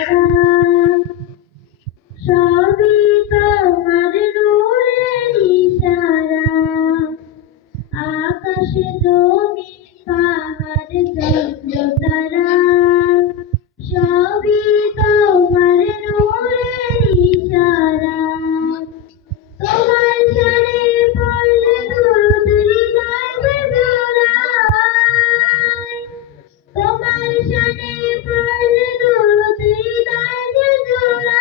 তারা সবই তোমার নূরের ইশারা। আকাশে জমিন পাহাড় চন্দ্র তারা সবই তোমার নূরের ইশারা। তোমার শানে পড়লে দুরূদ হৃদয় জোড়ায়। তোমার শানে পড়লে দুরূদ হৃদয় জোড়ায়।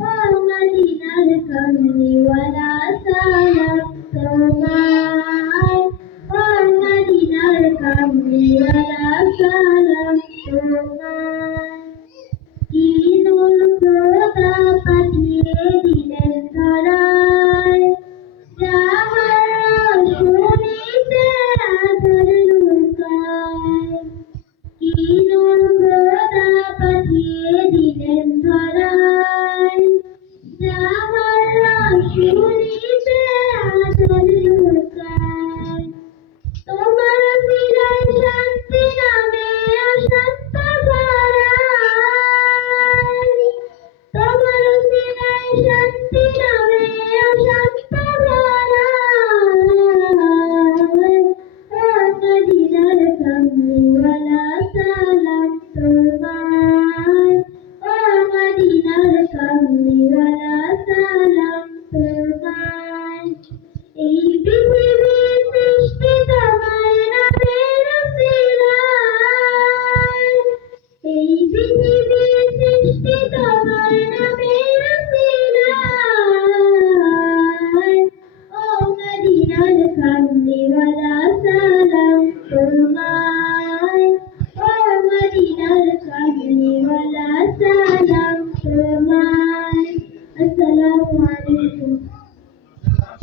ও মদিনার কমলিওয়ালা সালাম তোমায়। ও মদিনার কমলিওয়ালা সালাম তোমায়। কি নূর খোদা পাঠিয়ে দিলেন ধরায়, যাহার রোশনীতে আঁধার লুকায়। কি নূর খোদা পাঠিয়ে দিলেন ধরায়, যাহার রোশনীতে আঁধার লুকায়। তোমার সিরায় শান্তি নামে অশান্ত ভরায়। তোমার সিরায় শান্তি নামে অশান্ত ভরায়। ও মদিনার কমলিওয়ালা সালাম তোমায়। ও মদিনার কমলিওয়ালা সালাম তোমায়। এই পৃথিবী সৃষ্টি তোমার নামের উসিলায়। এই পৃথিবী সৃষ্টি তোমার নামের উসিলায়। ও মদিনার কমলিওয়ালা সালাম তোমায়। ও মদিনার কমলিওয়ালা সালাম তোমায়। আসসালামু আলাইকুম।